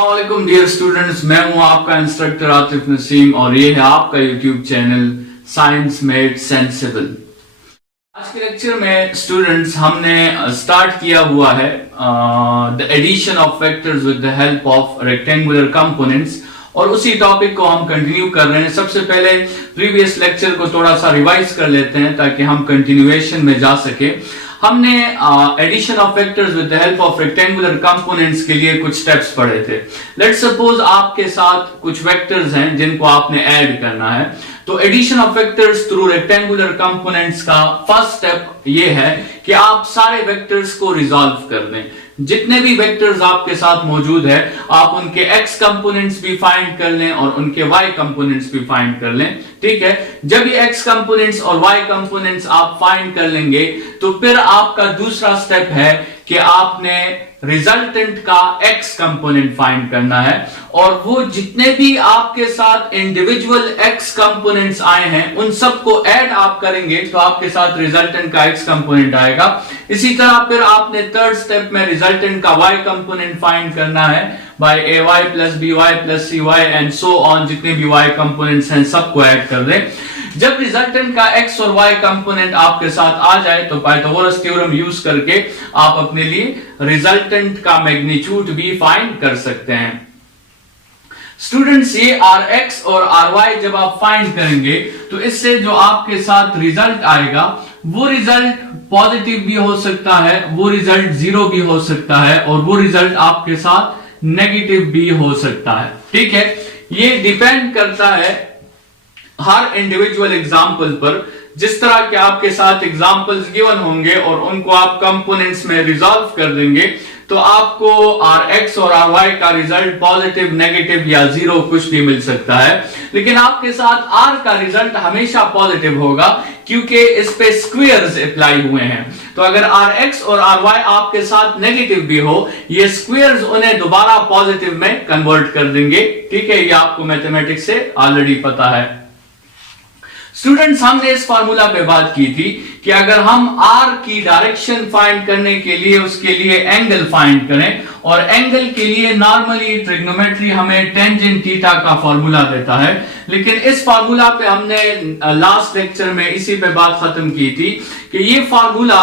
अस्सलाम वालेकुम dear students, मैं हूं आपका इंस्ट्रक्टर आतिफ नसीम और ये है आपका YouTube channel science made sensible. आज के लेक्चर में स्टूडेंट्स हमने स्टार्ट किया हुआ है the addition of vectors with the help of rectangular components और उसी टॉपिक को हम कंटिन्यू कर रहे हैं। सबसे पहले प्रीवियस लेक्चर को थोड़ा सा रिवाइज कर लेते हैं ताकि हम कंटिन्यूएशन में जा सके। हमने addition of vectors with the help of rectangular components के लिए कुछ स्टेप्स पढ़े थे। लेट्स सपोज आपके साथ कुछ वेक्टर्स हैं जिनको आपने ऐड करना है, तो addition of vectors through rectangular components का फर्स्ट स्टेप ये है कि आप सारे वेक्टर्स को रिजॉल्व कर दें। जितने भी वेक्टर्स आपके साथ मौजूद है आप उनके x कंपोनेंट्स भी फाइंड कर लें और उनके y कंपोनेंट्स भी फाइंड कर लें। ठीक है, जब ये x कंपोनेंट्स और y कंपोनेंट्स आप फाइंड कर लेंगे तो फिर आपका दूसरा स्टेप है कि आपने रिजल्टेंट का x कंपोनेंट फाइंड करना है और वो जितने भी आपके साथ इंडिविजुअल x कंपोनेंट्स आए हैं उन सबको ऐड आप करेंगे तो आपके साथ रिजल्टेंट का x कंपोनेंट आएगा। इसी तरह फिर आपने थर्ड स्टेप में रिजल्टेंट का y कंपोनेंट फाइंड करना है by ay plus by plus cy and so on. जितने भी y कंपोनेंट्स हैं सबको ऐड कर दें। जब रिजल्टेंट का x और y कंपोनेंट आपके साथ आ जाए तो पाइथागोरस थ्योरम यूज करके आप अपने लिए रिजल्टेंट का मैग्नीट्यूड भी फाइंड कर सकते हैं। स्टूडेंट्स, ये rx और ry जब आप फाइंड करेंगे तो इससे जो आपके साथ रिजल्ट आएगा वो रिजल्ट पॉजिटिव भी हो सकता है, वो रिजल्ट जीरो भी हो सकता है और वो रिजल्ट आपके साथ नेगेटिव भी हो सकता है। ठीक है, ये डिपेंड करता है हर इंडिविजुअल एग्जाम्पल पर। जिस तरह के आपके साथ एग्जाम्पल्स गिवन होंगे और उनको आप कंपोनेंट्स में रिजॉल्व कर देंगे तो आपको rx और ry का रिजल्ट पॉजिटिव, नेगेटिव या जीरो कुछ भी मिल सकता है, लेकिन आपके साथ r का रिजल्ट हमेशा पॉजिटिव होगा क्योंकि इस पे स्क्वायर्स अप्लाई हुए हैं। तो अगर rx और ry आपके साथ नेगेटिव भी हो, ये स्क्वायर्स उन्हें दोबारा पॉजिटिव में कन्वर्ट कर देंगे। ठीक है, ये आपको मैथमेटिक्स से ऑलरेडी पता है। स्टूडेंट्स, हमने इस फार्मूला पे बात की थी कि अगर हम r की डायरेक्शन फाइंड करने के लिए उसके लिए एंगल फाइंड करें और एंगल के लिए नॉर्मली ट्रिग्नोमेट्री हमें टेंजेंट थीटा का फार्मूला देता है, लेकिन इस फार्मूला पे हमने लास्ट लेक्चर में इसी पे बात खत्म की थी कि ये फार्मूला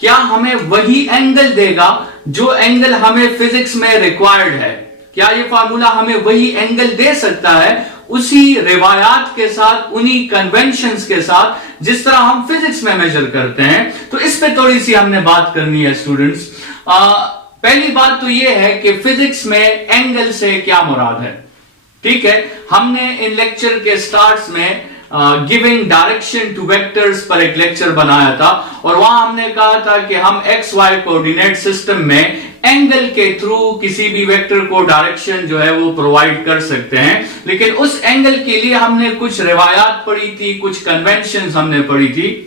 क्या हमें वही एंगल देगा जो एंगल हमें फिजिक्स में रिक्वायर्ड है। क्या ये फार्मूला हमें वही एंगल दे सकता है उसी रिवायात के साथ, उन्हीं कन्वेंशंस के साथ जिस तरह हम फिजिक्स में मेजर करते हैं। तो इस पे थोड़ी सी हमने बात करनी है स्टूडेंट्स। पहली बात तो ये है कि फिजिक्स में एंगल से क्या मुराद है। ठीक है, हमने इन लेक्चर के स्टार्ट्स में गिविंग डायरेक्शन टू वेक्टर्स पर एक लेक्चर बनाया था और वहां हमने कहा था कि हम एक्स वाई कोऑर्डिनेट सिस्टम में एंगल के थ्रू किसी भी वेक्टर को डायरेक्शन जो है वो प्रोवाइड कर सकते हैं, लेकिन उस एंगल के लिए हमने कुछ रिवायात पढ़ी थी, कुछ कन्वेंशंस हमने पढ़ी थी।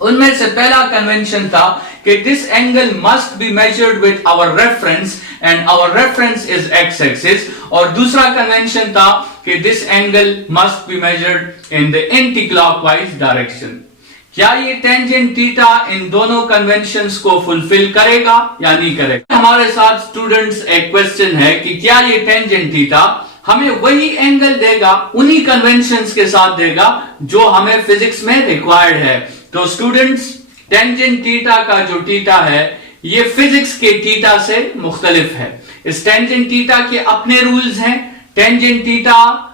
उनमें से पहला कन्वेंशन था कि this angle must be measured with our reference and our reference is X axis, और दूसरा कन्वेंशन था कि this angle must be measured in the anticlockwise direction. क्या ये टेंजेंट थीटा इन दोनों कन्वेंशंस को फुलफिल करेगा या नहीं करेगा? हमारे साथ स्टूडेंट्स एक क्वेश्चन है कि क्या ये टेंजेंट थीटा हमें वही एंगल देगा, उन्हीं कन्वेंशंस के साथ देगा जो हमें फिजिक्स में रिक्वायर्ड है। तो स्टूडेंट्स, टेंजेंट थीटा का जो थीटा है ये फिजिक्स के थीटा से मुख्तलिफ है। इस टेंजेंट थीटा के अपने रूल्स हैं। टेंजेंट थीटा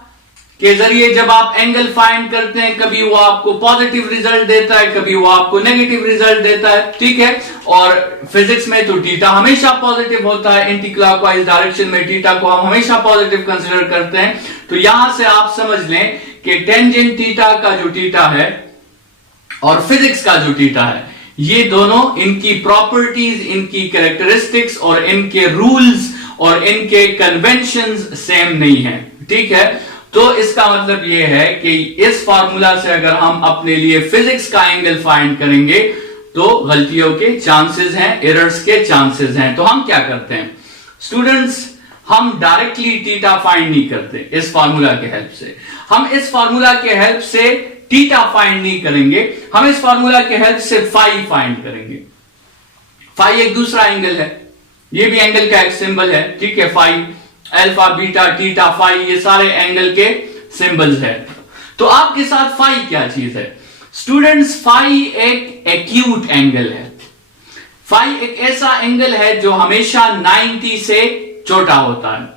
के जरिए जब आप एंगल फाइंड करते हैं कभी वो आपको पॉजिटिव रिजल्ट देता है, कभी वो आपको नेगेटिव रिजल्ट देता है। ठीक है, और फिजिक्स में तो थीटा हमेशा पॉजिटिव होता है, एंटी क्लॉकवाइज डायरेक्शन में थीटा को हम हमेशा पॉजिटिव कंसीडर करते हैं। तो यहां से आप समझ लें कि टेंजेंट थीटा का जो थीटा है और फिजिक्स का जो थीटा है ये दोनों, इनकी प्रॉपर्टीज, इनकी कैरेक्टरिस्टिक्स और इनके रूल्स और इनके कन्वेंशंस सेम नहीं है। ठीक है, तो इसका मतलब यह है कि इस फार्मूला से अगर हम अपने लिए फिजिक्स का एंगल फाइंड करेंगे तो गलतियों के चांसेस हैं, एरर्स के चांसेस हैं। तो हम क्या करते हैं स्टूडेंट्स, हम डायरेक्टली थीटा फाइंड नहीं करते इस फार्मूला के हेल्प से। हम इस फार्मूला के हेल्प से थीटा फाइंड नहीं करेंगे, हम इस फार्मूला के हेल्प से फाई फाइंड करेंगे। फाई एक दूसरा एंगल है, ये भी एंगल का एक सिंबल है। ठीक है, phi alpha, beta, theta, phi, ये सारे एंगल के सिंबल्स है। तो आपके साथ फाई क्या चीज है स्टूडेंट्स? फाई एक एक्यूट एंगल है। फाई एक ऐसा एंगल है जो हमेशा 90 से छोटा होता है।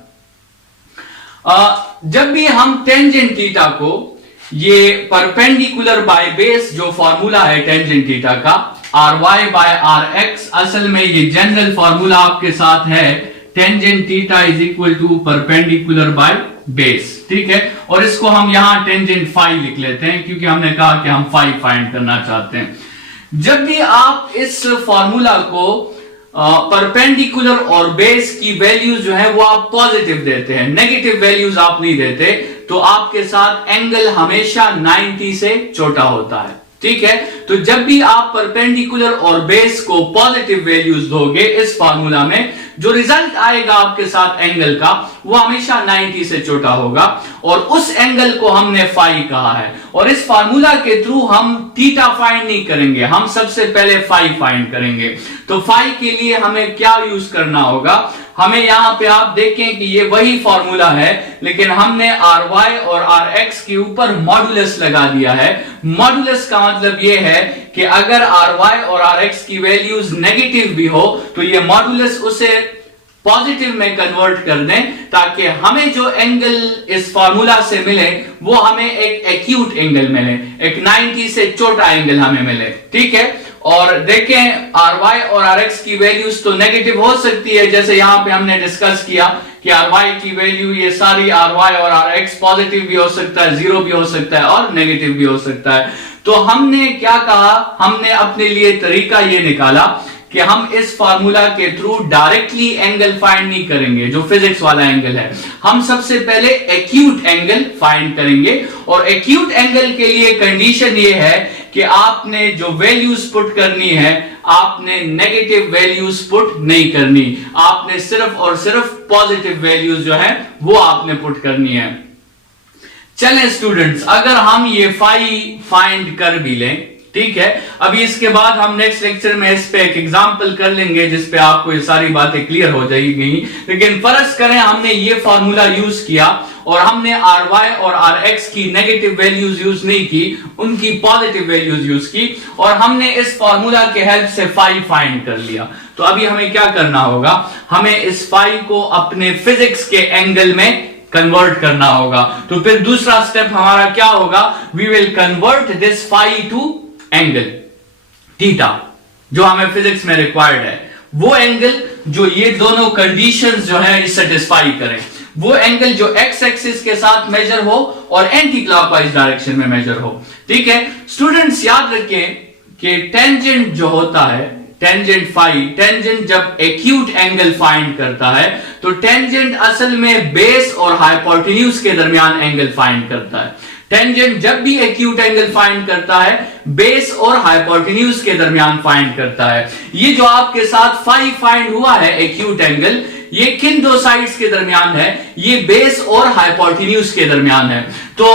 जब भी हम टेंजेंट थीटा को, ये परपेंडिकुलर बाय बेस जो फॉर्मूला है टेंजेंट थीटा का, R Y by R X, असल में ये जनरल फॉर्मूला आपके साथ है, tangent theta is equal to perpendicular by base, ठीक है। और इसको हम यहां टेंजेंट फाई लिख लेते हैं क्योंकि हमने कहा कि हम फाई फाइंड करना चाहते हैं। जब भी आप इस फॉर्मूला को परपेंडिकुलर और बेस की वैल्यूज जो है वो आप पॉजिटिव देते हैं, नेगेटिव वैल्यूज आप नहीं देते, तो आपके साथ एंगल हमेशा 90 से छोटा होता है, ठीक है। तो जब भी आप परपेंडिकुलर और बेस को पॉजिटिव वैल्यूज दोगे इस फॉर्मूला में, जो रिजल्ट आएगा आपके साथ एंगल का वो हमेशा 90 से छोटा होगा, और उस एंगल को हमने फाई कहा है। और इस फार्मूला के थ्रू हम थीटा फाइंड नहीं करेंगे, हम सबसे पहले फाई फाइंड करेंगे। तो फाई के लिए हमें क्या यूज करना होगा? हमें यहां पे आप देखें कि ये वही फॉर्मूला है, लेकिन हमने आर वाई और आर एक्स के ऊपर मॉडुलस लगा दिया है। मॉडुलस का मतलब ये है कि अगर आर वाई और आर एक्स की वैल्यूज नेगेटिव भी हो तो ये मॉडुलस उसे पॉजिटिव में कन्वर्ट कर दें, ताकि हमें जो एंगल इस फॉर्मूला से मिले वो हमें एक एक्यूट एंगल मिले, एक 90 से छोटा एंगल हमें मिले, ठीक है। और देखें आर वाई और आर एक्स की वैल्यूज तो नेगेटिव हो सकती है, जैसे यहां पे हमने डिस्कस किया कि आर वाई की वैल्यू, ये सारी आर वाई और आर एक्स पॉजिटिव भी हो सकता है, जीरो भी हो सकता है और नेगेटिव भी हो सकता है। तो हमने क्या कहा, हमने अपने लिए तरीका ये निकाला कि हम इस फार्मूला के थ्रू डायरेक्टली एंगल फाइंड नहीं करेंगे, जो फिजिक्स वाला एंगल है। हम सबसे पहले एक्यूट एंगल फाइंड करेंगे, और एक्यूट एंगल के लिए कंडीशन ये है कि आपने जो वैल्यूज पुट करनी है, आपने नेगेटिव वैल्यूज पुट नहीं करनी, आपने सिर्फ और सिर्फ पॉजिटिव वैल्यूज जो है वो आपने पुट करनी है। चलें स्टूडेंट्स, अगर हम ये फाई फाइंड कर भी लें, ठीक है, अभी इसके बाद हम नेक्स्ट लेक्चर में इस पे एक एग्जांपल कर लेंगे जिसपे आपको ये सारी बातें क्लियर हो जाएगी। लेकिन फर्ज करें हमने ये फॉर्मूला यूज किया और हमने आर वाई और आर एक्स की नेगेटिव वैल्यूज यूज नहीं की, उनकी पॉजिटिव वैल्यूज यूज की, और हमने इस फॉर्मूला के हेल्प से फाई फाइंड कर लिया। तो अभी हमें क्या करना होगा, हमें इस फाई को अपने फिजिक्स के एंगल में कन्वर्ट करना होगा। तो फिर दूसरा स्टेप हमारा क्या होगा, we will convert this phi to angle theta, जो हमें फिजिक्स में रिक्वायर्ड है, वो एंगल जो ये दोनों कंडीशंस जो है सेटिस्फाई करें, वो एंगल जो एक्स एक्सिस के साथ मेजर हो और एंटी क्लॉकवाइज डायरेक्शन में मेजर हो, ठीक है। स्टूडेंट्स याद रखें कि टेंजेंट जो होता है, टेंजेंट फाई, टेंजेंट जब एक्यूट एंगल फाइंड करता है तो टेंजेंट असल में बेस और हाइपोटेन्यूज के दरमियान एंगल फाइंड करता है। टेंजेंट जब भी एक्यूट एंगल फाइंड करता है बेस और हाइपोटेन्यूज के दरमियान फाइंड करता है। ये जो आपके साथ फाई फाइंड हुआ है एक्यूट एंगल, ये किन दो साइड्स के दरमियान है, ये बेस और हाइपोटेन्यूज के दरमियान है। तो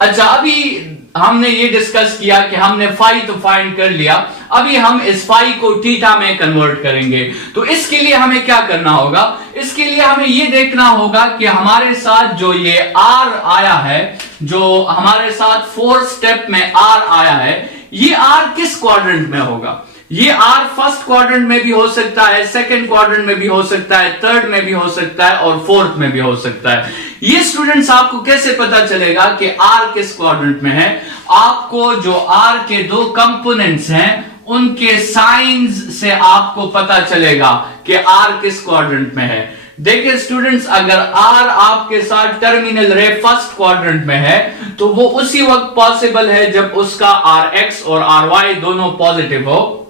अच्छा, अभी हमने ये डिस्कस किया कि हमने फाई तो फाइंड कर लिया, अभी हम इस फाई को थीटा में कन्वर्ट करेंगे। तो इसके लिए हमें क्या करना होगा, इसके लिए हमें ये देखना होगा कि हमारे साथ जो ये आर आया है, जो हमारे साथ फोर्थ स्टेप में आर आया है, ये आर किस क्वाड्रेंट में होगा। ये आर फर्स्ट क्वाड्रेंट में भी हो सकता है, सेकंड क्वाड्रेंट में भी हो सकता है, थर्ड में भी हो सकता है और फोर्थ में भी हो सकता है। ये स्टूडेंट्स आपको कैसे पता चलेगा कि आर किस क्वाड्रेंट में है? आपको जो आर के दो कंपोनेंट्स हैं उनके साइंस से आपको पता चलेगा कि आर किस क्वाड्रेंट में है। देखिए स्टूडेंट्स, अगर आर आपके साथ टर्मिनल रे फर्स्ट क्वाड्रेंट में है तो वो उसी वक्त पॉसिबल है जब उसका आर एक्स और आर वाई दोनों पॉजिटिव हो।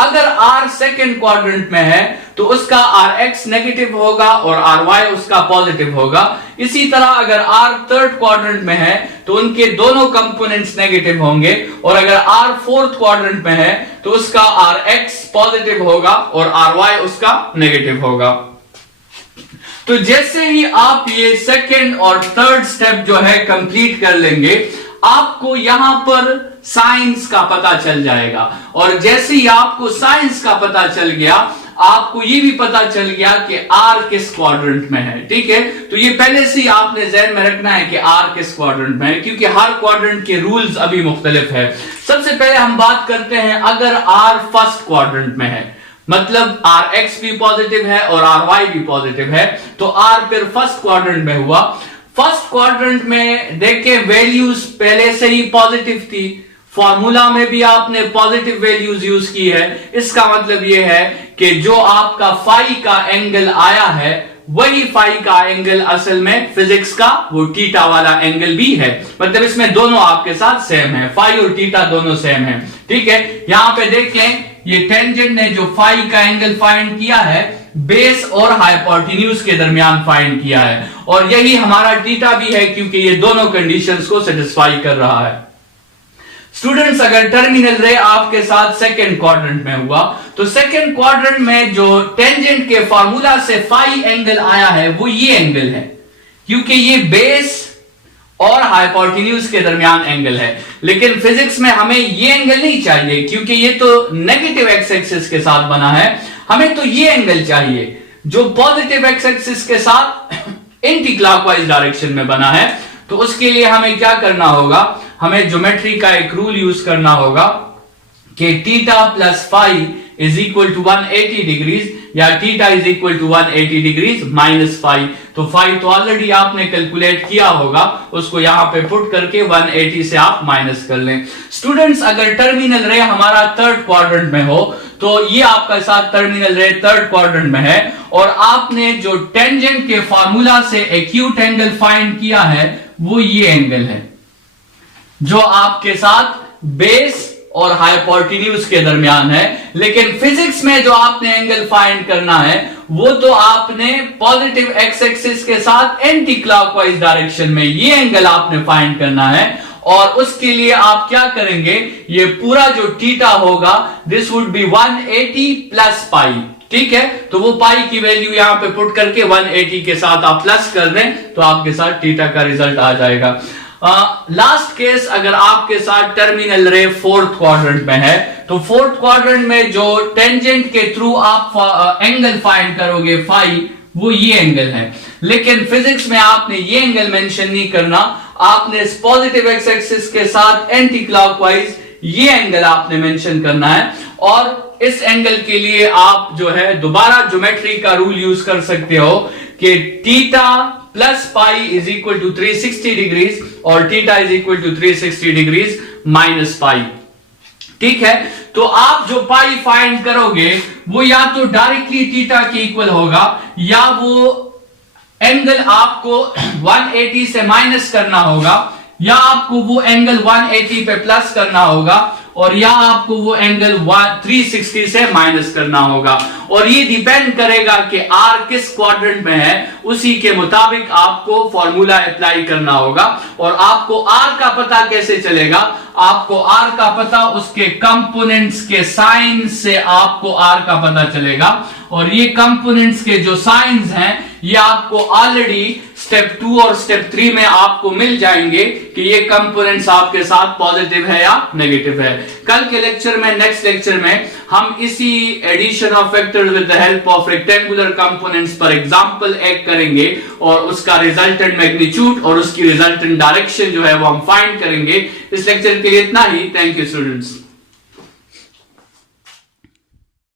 अगर आर सेकेंड क्वाड्रेंट में है तो उसका आर एक्स नेगेटिव होगा और आर वाई उसका पॉजिटिव होगा। इसी तरह अगर आर थर्ड क्वाड्रेंट में है तो उनके दोनों कंपोनेंट्स नेगेटिव होंगे, और अगर आर फोर्थ क्वाड्रेंट में है तो उसका आर एक्स पॉजिटिव होगा और आर वाई उसका नेगेटिव होगा। तो जैसे ही आप ये सेकेंड और थर्ड स्टेप जो है कंप्लीट कर लेंगे, आपको यहां पर साइंस का पता चल जाएगा, और जैसे ही आपको साइंस का पता चल गया, आपको ये भी पता चल गया कि आर किस क्वाड्रेंट में है। ठीक है, तो ये पहले से ही आपने ज़हन में रखना है कि आर किस क्वाड्रेंट में है, क्योंकि हर क्वाड्रेंट के रूल्स अभी मुख्तलिफ है। सबसे पहले हम बात करते हैं, अगर आर फर्स्ट क्वाड्रेंट में है, मतलब आर एक्स भी पॉजिटिव है और आर वाई भी पॉजिटिव है, तो आर फिर फर्स्ट क्वाड्रेंट में हुआ। फर्स्ट क्वाड्रेंट में देखें वैल्यूज पहले से ही पॉजिटिव थी, फॉर्मूला में भी आपने पॉजिटिव वैल्यूज यूज की है। इसका मतलब यह है कि जो आपका फाई का एंगल आया है वही फाई का एंगल असल में फिजिक्स का वो थीटा वाला एंगल भी है, मतलब इसमें दोनों आपके साथ सेम है, फाई और थीटा दोनों सेम है। ठीक है, यहां पे देखें ये टेंजेंट ने जो फाई का एंगल फाइंड किया है बेस और हाइपोटेन्यूज के दरमियान फाइंड किया है, और यही हमारा थीटा भी है, क्योंकि ये दोनों कंडीशंस को सेटिस्फाई कर रहा है। स्टूडेंट्स, अगर टर्मिनल रे आपके साथ सेकंड क्वाड्रेंट में हुआ, तो सेकंड क्वाड्रेंट में जो टेंजेंट के फार्मूला से फाई एंगल आया है वो ये एंगल है, क्योंकि ये बेस और हाइपोटेन्यूज के दरमियान एंगल है। लेकिन फिजिक्स में हमें ये एंगल नहीं चाहिए, क्योंकि ये तो नेगेटिव एक्स एक्सिस के साथ बना है। हमें तो ये एंगल चाहिए जो पॉजिटिव एक्स एक्सिस के साथ एंटी क्लॉकवाइज डायरेक्शन में बना है। तो उसके लिए हमें क्या करना होगा, हमें ज्योमेट्री का एक रूल यूज करना होगा कि theta plus phi is equal to 180 degrees, या theta is equal to 180 degrees minus phi. तो फाई तो ऑलरेडी आपने कैलकुलेट किया होगा, उसको यहां पे पुट करके 180 से आप माइनस कर लें। स्टूडेंट्स, अगर टर्मिनल रे हमारा थर्ड क्वाड्रेंट में हो, तो ये आपका साथ टर्मिनल रे थर्ड क्वाड्रेंट में है, और आपने जो टेंजेंट के फार्मूला से एक्यूट एंगल फाइंड किया है वो ये एंगल है, जो आपके साथ बेस और हाइपोटेन्यूज के दरमियान है। लेकिन फिजिक्स में जो आपने एंगल फाइंड करना है वो तो आपने पॉजिटिव एक्स एक्सिस के साथ एंटी क्लॉकवाइज डायरेक्शन में ये एंगल आपने फाइंड करना है, और उसके लिए आप क्या करेंगे, ये पूरा जो थीटा होगा this would be 180 plus pi. ठीक है, तो वो पाई की वैल्यू यहां पे पुट करके 180 के साथ आप प्लस कर दें तो आपके साथ थीटा का रिजल्ट आ जाएगा। लास्ट केस, अगर आपके साथ टर्मिनल रे फोर्थ क्वाड्रेंट में है, तो फोर्थ क्वाड्रेंट में जो टेंजेंट के थ्रू आप एंगल फाइंड करोगे फाई, वो ये एंगल है। लेकिन फिजिक्स में आपने ये एंगल मेंशन नहीं करना, आपने पॉजिटिव एक्स एक्सिस के साथ एंटी क्लॉकवाइज ये एंगल आपने मेंशन करना है, और इस एंगल के लिए आप जो है दोबारा ज्योमेट्री का रूल यूज कर सकते हो कि theta plus pi is equal to 360 degrees और theta is equal to 360 degrees minus pi. ठीक है, तो आप जो पाई फाइंड करोगे वो या तो डायरेक्टली थीटा के इक्वल होगा, या वो एंगल आपको 180 से माइनस करना होगा, या आपको वो एंगल 180 पे प्लस करना होगा, और या आपको वो एंगल 360 से माइनस करना होगा। और ये डिपेंड करेगा कि आर किस क्वाड्रेंट में है, उसी के मुताबिक आपको फॉर्मूला अप्लाई करना होगा। और आपको आर का पता कैसे चलेगा, आपको आर का पता उसके कंपोनेंट्स के साइन से आपको आर का पता चलेगा, और ये कंपोनेंट्स के जो साइंस हैं ये आपको ऑलरेडी स्टेप 2 और स्टेप 3 में आपको मिल जाएंगे कि ये कंपोनेंट्स आपके साथ पॉजिटिव है या नेगेटिव है। कल के लेक्चर में, नेक्स्ट लेक्चर में हम इसी addition of vectors with the help of rectangular components पर एग्जांपल एक करेंगे, और उसका रिजल्टेंट मैग्नीट्यूड और उसकी रिजल्टेंट डायरेक्शन जो है वो हम फाइंड करेंगे। इस लेक्चर के लिए इतना ही। Thank you students.